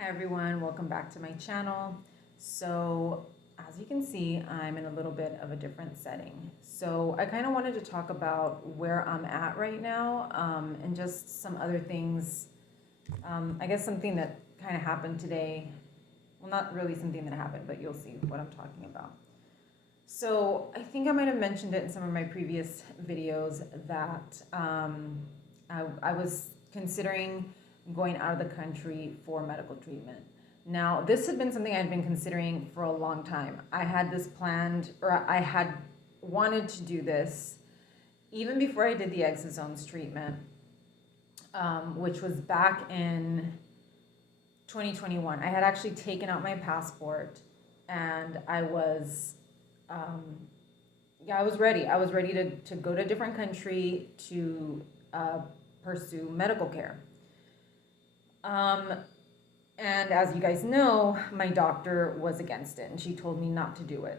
Hi everyone, welcome back to my channel. So as you can see, I'm in a little bit of a different setting. So I kind of wanted to talk about where I'm at right now and just some other things. I guess something that kind of happened today. Well, not really something that happened, but you'll see what I'm talking about. So I think I might have mentioned it in some of my previous videos that I was considering going out of the country for medical treatment. Now, this had been something I'd been considering for a long time. I had this planned, or I had wanted to do this even before I did the exosomes treatment, which was back in 2021. I had actually taken out my passport and I was I was ready. I was ready to go to a different country to pursue medical care. And as you guys know, my doctor was against it and she told me not to do it.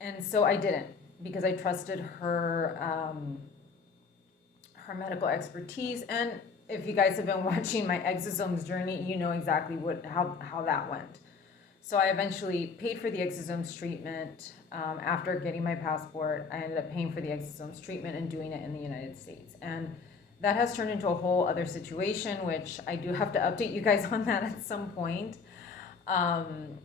And so I didn't because I trusted her, her medical expertise. And if you guys have been watching my exosomes journey, you know exactly how that went. So I eventually paid for the exosomes treatment. After getting my passport, I ended up paying for the exosomes treatment and doing it in the United States. And that has turned into a whole other situation, which I do have to update you guys on that at some point. I'm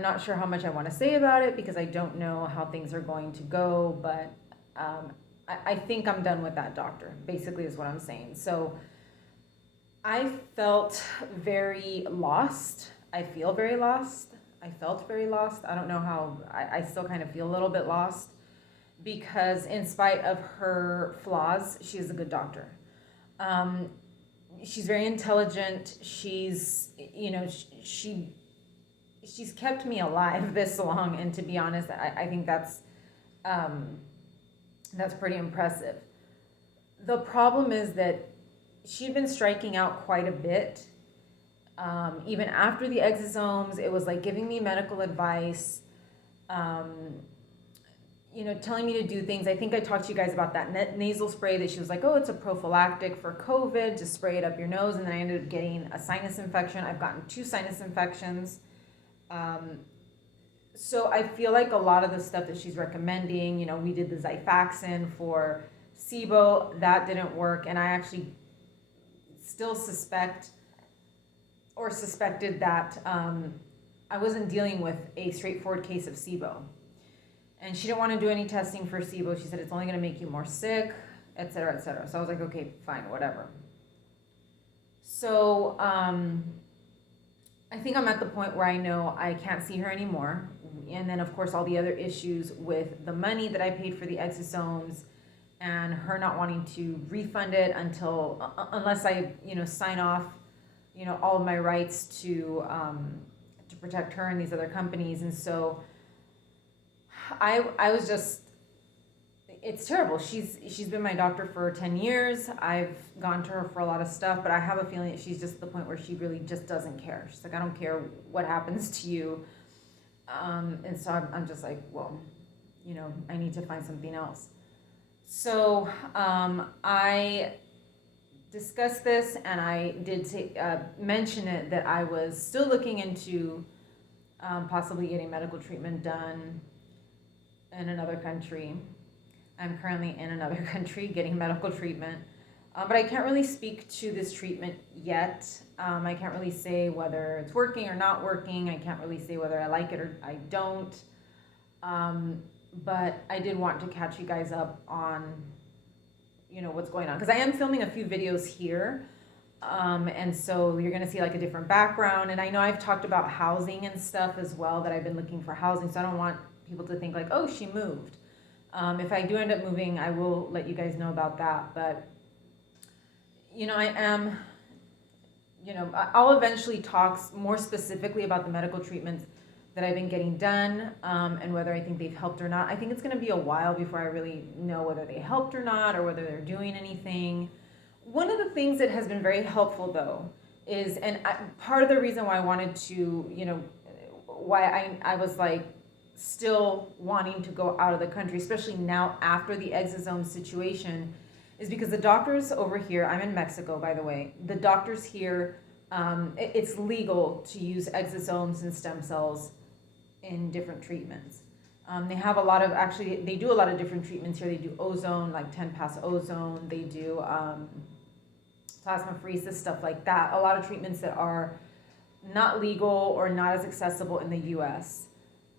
not sure how much I want to say about it because I don't know how things are going to go, but I think I'm done with that doctor, basically is what I'm saying. So I felt very lost. I feel very lost. I felt very lost. I don't know how, I still kind of feel a little bit lost because in spite of her flaws, she is a good doctor. She's very intelligent. She's, you know, she's kept me alive this long. And to be honest, I think that's pretty impressive. The problem is that she'd been striking out quite a bit. Even after the exosomes, it was like giving me medical advice, you know, telling me to do things. I think I talked to you guys about that nasal spray that she was like, oh, it's a prophylactic for COVID, just spray it up your nose. And then I ended up getting a sinus infection. I've gotten 2 sinus infections. So I feel like a lot of the stuff that she's recommending, you know, we did the Xifaxan for SIBO, that didn't work. And I actually still suspected that I wasn't dealing with a straightforward case of SIBO. And she didn't want to do any testing for SIBO. She said it's only going to make you more sick, et cetera, et cetera. So I was like, okay, fine, whatever. So I think I'm at the point where I know I can't see her anymore. And then, of course, all the other issues with the money that I paid for the exosomes and her not wanting to refund it unless I, you know, sign off, you know, all of my rights to protect her and these other companies. And so I was just, it's terrible. She's been my doctor for 10 years. I've gone to her for a lot of stuff, but I have a feeling that she's just at the point where she really just doesn't care. She's like, I don't care what happens to you. And so I'm just like, well, you know, I need to find something else. So I discussed this and I did mention it that I was still looking into possibly getting medical treatment done in another country. I'm currently in another country getting medical treatment, but I can't really speak to this treatment yet. I can't really say whether it's working or not working. I can't really say whether I like it or I don't. But I did want to catch you guys up on, you know, what's going on, because I am filming a few videos here. And so you're going to see like a different background. And I know I've talked about housing and stuff as well, that I've been looking for housing. So I don't want people to think like, oh, she moved. If I do end up moving, I will let you guys know about that. But, you know, I am, you know, I'll eventually talk more specifically about the medical treatments that I've been getting done, and whether I think they've helped or not. I think it's going to be a while before I really know whether they helped or not, or whether they're doing anything. One of the things that has been very helpful, though, is, and part of the reason why I wanted to, you know, why I was like still wanting to go out of the country, especially now after the exosome situation, is because the doctors over here, I'm in Mexico, by the way, the doctors here it's legal to use exosomes and stem cells in different treatments. They have a lot of, actually, they do a lot of different treatments here. They do ozone, like 10-pass ozone. They do plasmapheresis, stuff like that. A lot of treatments that are not legal or not as accessible in the US,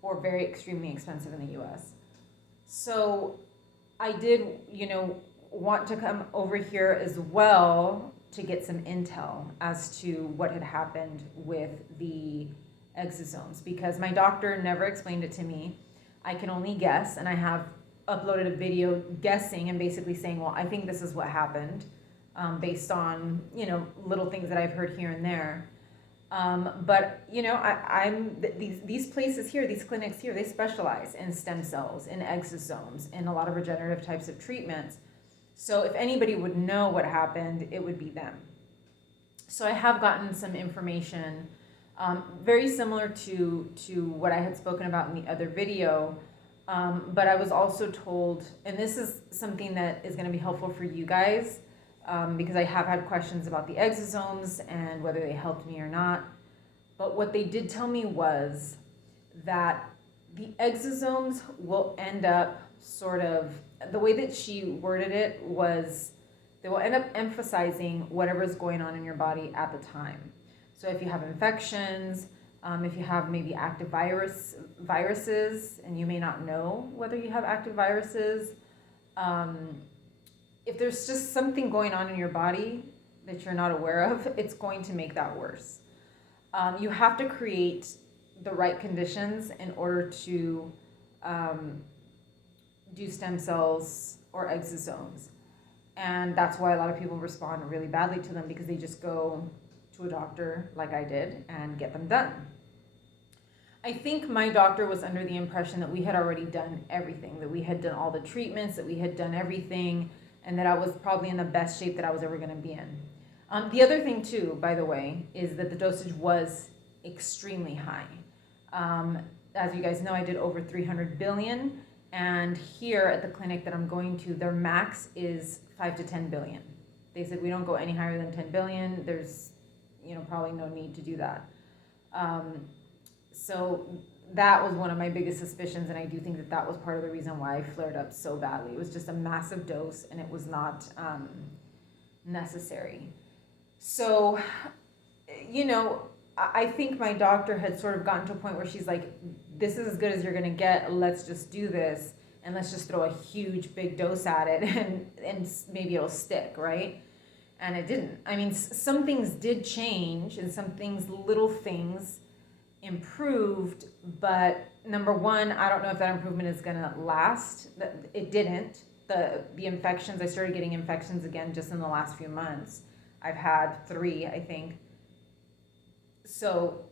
or very extremely expensive in the US. So I did, want to come over here as well to get some intel as to what had happened with the exosomes, because my doctor never explained it to me. I can only guess, and I have uploaded a video guessing and basically saying, well, I think this is what happened, based on, little things that I've heard here and there. But these places here, these clinics here, they specialize in stem cells, in exosomes, in a lot of regenerative types of treatments. So if anybody would know what happened, it would be them. So I have gotten some information, very similar to what I had spoken about in the other video. But I was also told, and this is something that is going to be helpful for you guys, because I have had questions about the exosomes and whether they helped me or not. But what they did tell me was that the exosomes will end up sort of, the way that she worded it was, they will end up emphasizing whatever's going on in your body at the time. So if you have infections, if you have maybe active viruses, and you may not know whether you have active viruses, if there's just something going on in your body that you're not aware of, it's going to make that worse. You have to create the right conditions in order to do stem cells or exosomes. And that's why a lot of people respond really badly to them, because they just go to a doctor like I did and get them done. I think my doctor was under the impression that we had already done everything, that we had done all the treatments, that we had done everything, and that I was probably in the best shape that I was ever going to be in. The other thing too, by the way, is that the dosage was extremely high. As you guys know, I did over 300 billion, and here at the clinic that I'm going to, their max is 5 to 10 billion. They said we don't go any higher than 10 billion. There's, probably no need to do that. So that was one of my biggest suspicions, and I do think that that was part of the reason why I flared up so badly. It was just a massive dose, and it was not necessary. So, I think my doctor had sort of gotten to a point where she's like, this is as good as you're going to get. Let's just do this, and let's just throw a huge, big dose at it, and maybe it'll stick, right? And it didn't. I mean, some things did change, and some things, little things, improved, but number one, I don't know if that improvement is going to last. It didn't. The infections, I started getting infections again just in the last few months. I've had 3, I think. So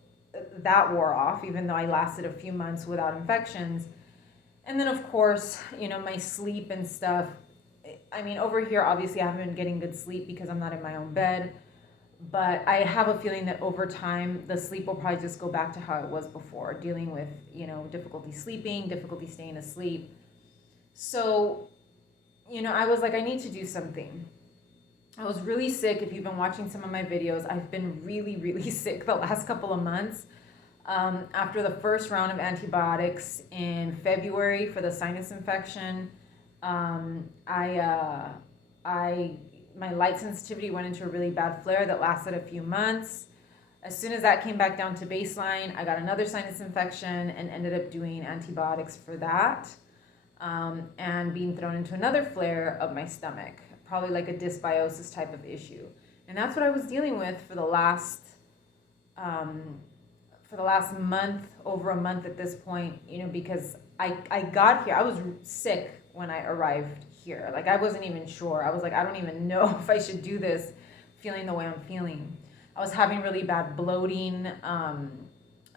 that wore off, even though I lasted a few months without infections. And then, of course, my sleep and stuff. I mean, over here, obviously, I haven't been getting good sleep because I'm not in my own bed. But I have a feeling that over time, the sleep will probably just go back to how it was before, dealing with, difficulty sleeping, difficulty staying asleep. So, I was like, I need to do something. I was really sick. If you've been watching some of my videos, I've been really, really sick the last couple of months. After the first round of antibiotics in February for the sinus infection, my light sensitivity went into a really bad flare that lasted a few months. As soon as that came back down to baseline, I got another sinus infection and ended up doing antibiotics for that, and being thrown into another flare of my stomach, probably like a dysbiosis type of issue. And that's what I was dealing with for the last month, over a month at this point, because I got here, I was sick when I arrived here. Like, I wasn't even sure. I was like, I don't even know if I should do this, feeling the way I'm feeling. I was having really bad bloating. I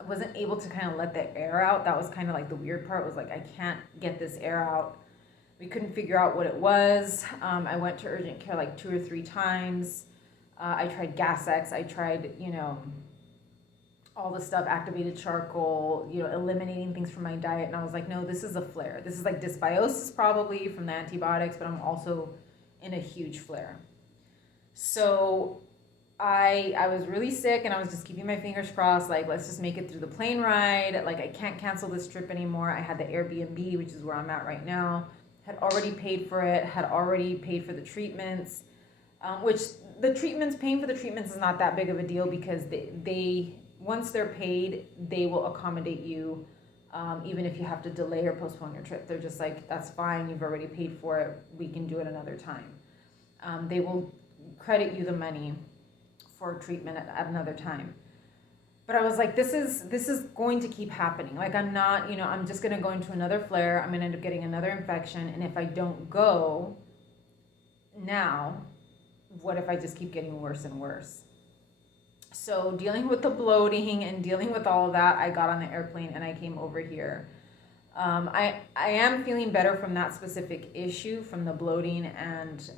wasn't able to kind of let the air out. That was kind of like the weird part, was like, I can't get this air out. We couldn't figure out what it was. I went to urgent care like 2 or 3 times. I tried Gas-X. I tried, all the stuff, activated charcoal, eliminating things from my diet. And I was like, no, this is a flare. This is like dysbiosis probably from the antibiotics, but I'm also in a huge flare. So I was really sick and I was just keeping my fingers crossed, like, let's just make it through the plane ride. Like, I can't cancel this trip anymore. I had the Airbnb, which is where I'm at right now, had already paid for it, had already paid for the treatments, which the treatments, paying for the treatments is not that big of a deal because they once they're paid, they will accommodate you. Even if you have to delay or postpone your trip, they're just like, that's fine, you've already paid for it, we can do it another time. They will credit you the money for treatment at another time. But I was like, this is going to keep happening. Like, I'm not, I'm just going to go into another flare. I'm going to end up getting another infection. And if I don't go now, what if I just keep getting worse and worse? So dealing with the bloating and dealing with all of that, I got on the airplane and I came over here. I am feeling better from that specific issue, from the bloating and,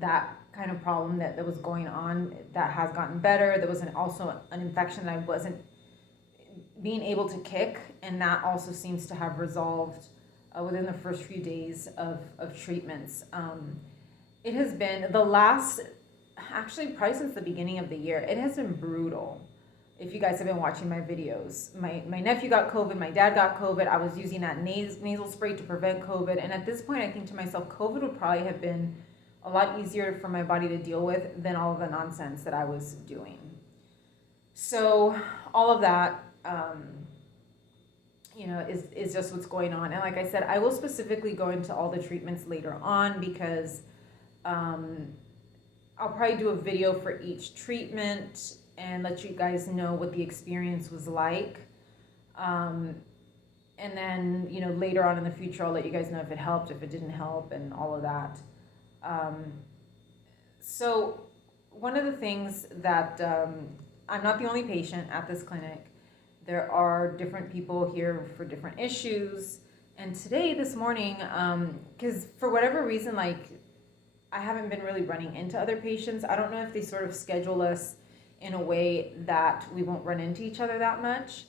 that kind of problem that was going on. That has gotten better. There was also an infection that I wasn't being able to kick, and that also seems to have resolved within the first few days of treatments. It has been actually probably since the beginning of the year, it has been brutal. If you guys have been watching my videos, my nephew got COVID, my dad got COVID. I was using that nasal spray to prevent COVID, and at this point I think to myself, COVID would probably have been a lot easier for my body to deal with than all of the nonsense that I was doing. So all of that, is just what's going on. And like I said, I will specifically go into all the treatments later on because I'll probably do a video for each treatment and let you guys know what the experience was like. And then, later on in the future, I'll let you guys know if it helped, if it didn't help, and all of that. So one of the things that I'm not the only patient at this clinic. There are different people here for different issues. And this morning, because for whatever reason, like, I haven't been really running into other patients. I don't know if they sort of schedule us in a way that we won't run into each other that much.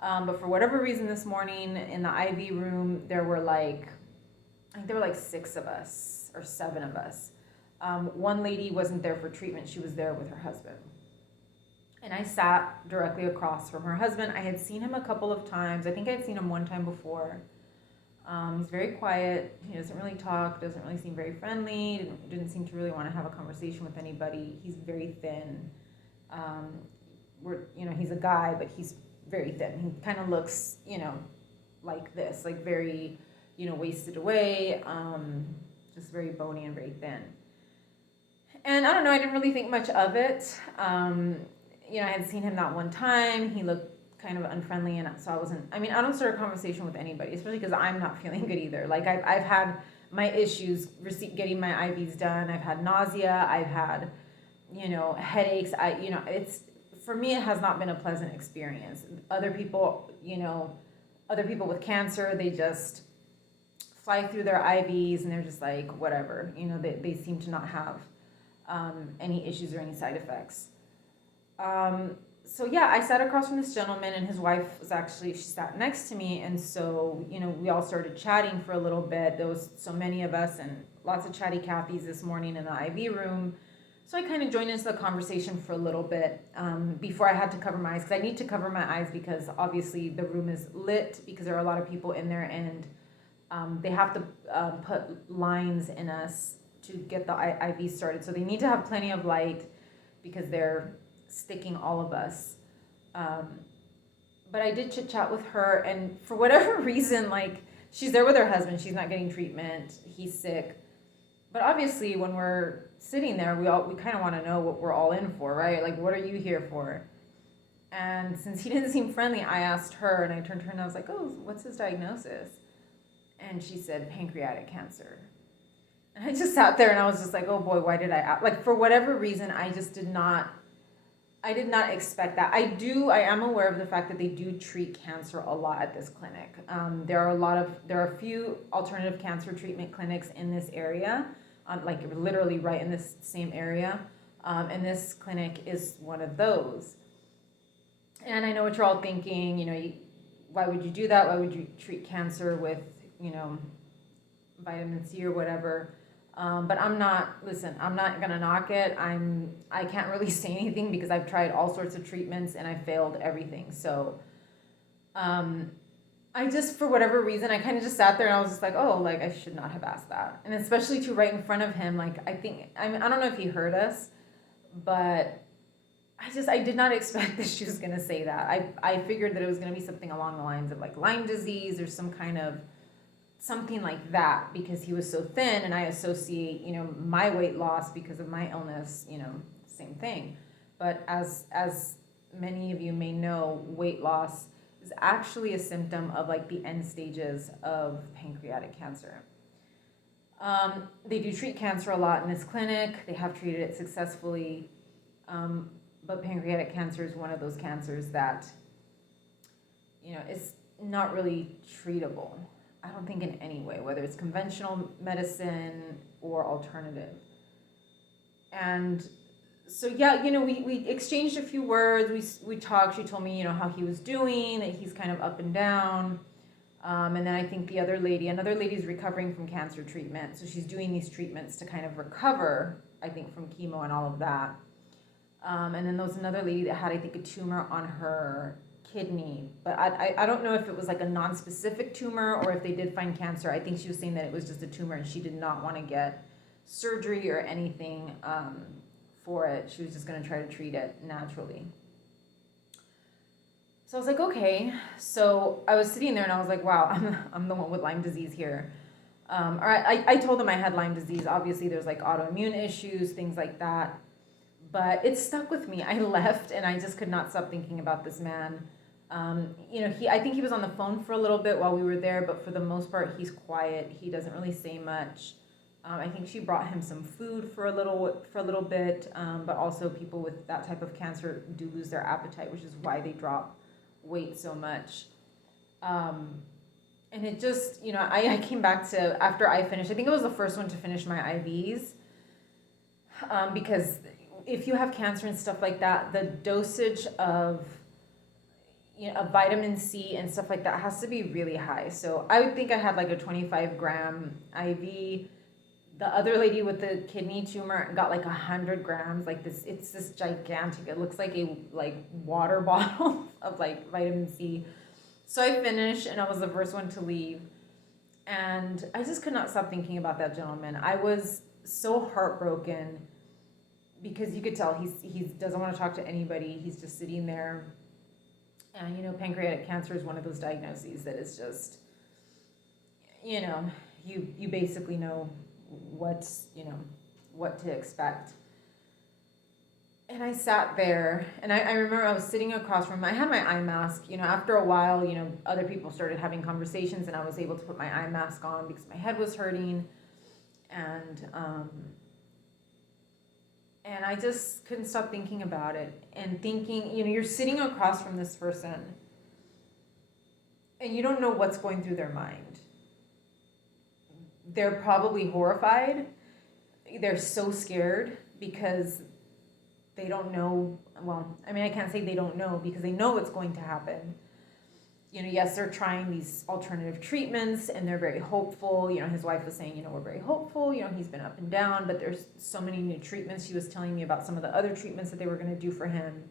But for whatever reason this morning in the IV room, I think there were like 6 of us or 7 of us. One lady wasn't there for treatment. She was there with her husband. And I sat directly across from her husband. I had seen him a couple of times. I think I had seen him one time before. He's very quiet. He doesn't really talk, doesn't really seem very friendly, didn't seem to really want to have a conversation with anybody. He's very thin. He's a guy, but he's very thin. He kind of looks, like this, like very, wasted away, just very bony and very thin. And I don't know, I didn't really think much of it. I had seen him that one time. He looked kind of unfriendly, and so I don't start a conversation with anybody, especially because I'm not feeling good either. Like, I've had my issues getting my IVs done. I've had nausea. I've had, headaches. For me, it has not been a pleasant experience. Other people with cancer, they just fly through their IVs and they're just like, whatever, they seem to not have any issues or any side effects. So yeah, I sat across from this gentleman, and his wife she sat next to me, and so, we all started chatting for a little bit. There was so many of us and lots of chatty Cathys this morning in the IV room. So I kind of joined into the conversation for a little bit before I had to cover my eyes, because I need to cover my eyes because obviously the room is lit because there are a lot of people in there, and they have to put lines in us to get the IV started. So they need to have plenty of light because they're sticking all of us. But I did chit chat with her, and for whatever reason, like, she's there with her husband, she's not getting treatment, he's sick. But obviously when we're sitting there, we kind of want to know what we're all in for, right? Like, what are you here for? And since he didn't seem friendly, I asked her, and I turned to her and I was like, oh, what's his diagnosis? And she said pancreatic cancer. And I just sat there and I was just like, oh boy, why did I ask? Like, for whatever reason, I did not expect that. I am aware of the fact that they do treat cancer a lot at this clinic. There are a few alternative cancer treatment clinics in this area, like literally right in this same area. And this clinic is one of those. And I know what you're all thinking, why would you do that? Why would you treat cancer with, vitamin C or whatever? But I'm not gonna knock it. I can't really say anything because I've tried all sorts of treatments and I failed everything. So, um, I just, for whatever reason, I kind of just sat there and I was just like, oh, like I should not have asked that. And especially to right in front of him, like I don't know if he heard us, but I did not expect that she was gonna say that. I figured that it was gonna be something along the lines of like Lyme disease or some kind of something like that because he was so thin, and I associate, my weight loss because of my illness, same thing. But as many of you may know, weight loss is actually a symptom of like the end stages of pancreatic cancer. They do treat cancer a lot in this clinic. They have treated it successfully, but pancreatic cancer is one of those cancers that, is not really treatable. I don't think in any way, whether it's conventional medicine or alternative. And so yeah, we exchanged a few words. We talked. She told me, how he was doing, that he's kind of up and down. And then I think another lady's recovering from cancer treatment. So she's doing these treatments to kind of recover, I think, from chemo and all of that. And then there was another lady that had, I think, a tumor on her kidney. But I don't know if it was like a non-specific tumor or if they did find cancer. I think she was saying that it was just a tumor and she did not want to get surgery or anything for it. She was just going to try to treat it naturally. So I was like, okay. So I was sitting there and I was like, wow, I'm the one with Lyme disease here. I told them I had Lyme disease. Obviously, there's like autoimmune issues, things like that. But it stuck with me. I left and I just could not stop thinking about this man. I think he was on the phone for a little bit while we were there, but for the most part, he's quiet. He doesn't really say much. I think she brought him some food for a little bit, but also people with that type of cancer do lose their appetite, which is why they drop weight so much. And it just, I came back to, after I finished, I think it was the first one to finish my IVs, because if you have cancer and stuff like that, the dosage of vitamin C and stuff like that has to be really high. So I would think I had like a 25-gram IV. The other lady with the kidney tumor got like 100 grams, like this. It's this gigantic. It looks like a water bottle of like vitamin C. So I finished, and I was the first one to leave, and I just could not stop thinking about that gentleman. I was so heartbroken because you could tell he doesn't want to talk to anybody. He's just sitting there, and pancreatic cancer is one of those diagnoses that is just, you basically know what to expect. And I sat there, and I remember I was sitting across from him. I had my eye mask. After a while, other people started having conversations, and I was able to put my eye mask on because my head was hurting, and I just couldn't stop thinking about it and thinking, you're sitting across from this person, and you don't know what's going through their mind. They're probably horrified. They're so scared because they don't know. Well, I can't say they don't know because they know what's going to happen. Yes, they're trying these alternative treatments and they're very hopeful. His wife was saying, we're very hopeful. He's been up and down, but there's so many new treatments. She was telling me about some of the other treatments that they were going to do for him.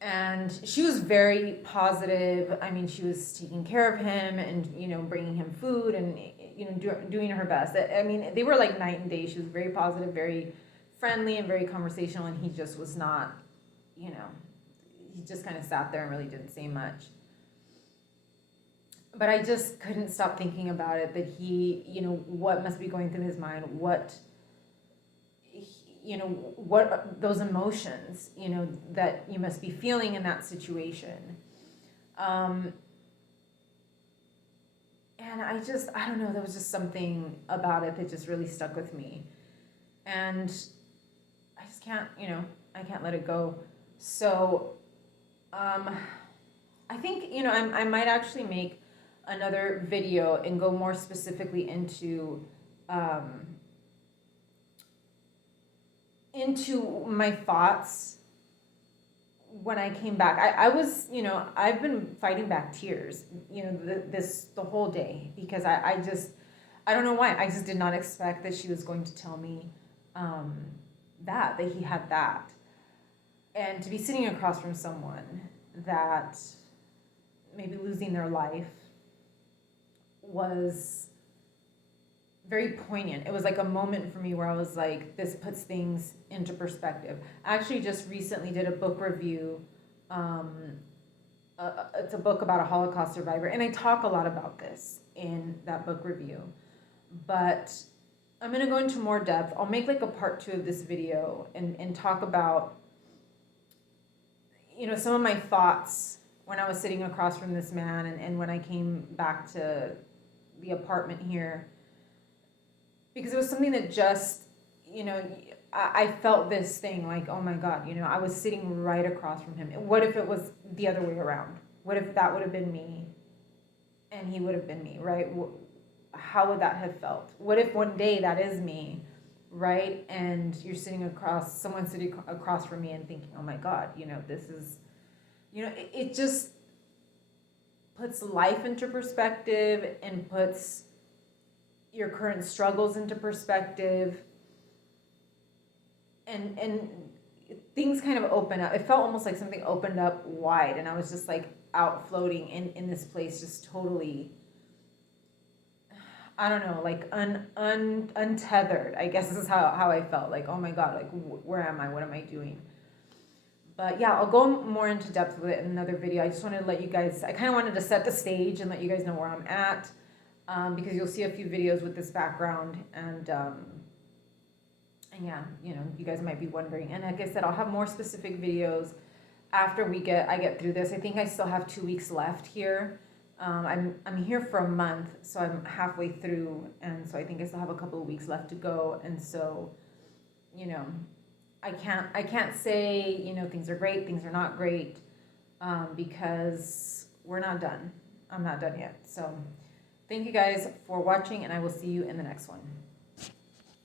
And she was very positive. She was taking care of him and, bringing him food and, doing her best. They were like night and day. She was very positive, very friendly, and very conversational. And he just was not, he just kind of sat there and really didn't say much. But I just couldn't stop thinking about it, that he, what must be going through his mind, what those emotions, that you must be feeling in that situation. And I don't know, there was just something about it that just really stuck with me. And I just can't, I can't let it go. So, I think, I might actually make another video and go more specifically into my thoughts when I came back. I was, I've been fighting back tears, the whole day, because I don't know why. I just did not expect that she was going to tell me that he had that. And to be sitting across from someone that maybe losing their life was very poignant. It was like a moment for me where I was like, this puts things into perspective. I actually just recently did a book review. It's a book about a Holocaust survivor, and I talk a lot about this in that book review. But I'm going to go into more depth. I'll make like a part 2 of this video and talk about, you know, some of my thoughts when I was sitting across from this man and when I came back to the apartment here. Because it was something that just, you know, I felt this thing like, oh my God, you know, I was sitting right across from him. What if it was the other way around? What if that would have been me and he would have been me, right? How would that have felt? What if one day that is me, right? And you're sitting across, someone sitting across from me and thinking, oh my God, you know, this is, you know, it just puts life into perspective and puts your current struggles into perspective, and things kind of open up. It felt almost like something opened up wide, and I was just like out floating in this place, just totally, I don't know, like untethered, I guess is how I felt. Like, oh my God, like where am I? What am I doing? But yeah, I'll go more into depth with it in another video. I just wanted to let you guys, I kind of wanted to set the stage and let you guys know where I'm at, because you'll see a few videos with this background, and yeah, you know, you guys might be wondering. And like I said, I'll have more specific videos after I get through this. I think I still have 2 weeks left here. I'm here for a month, so I'm halfway through, and so I think I still have a couple of weeks left to go. And so, you know, I can't say, you know, things are great, things are not great, because we're not done. I'm not done yet. So thank you guys for watching, and I will see you in the next one.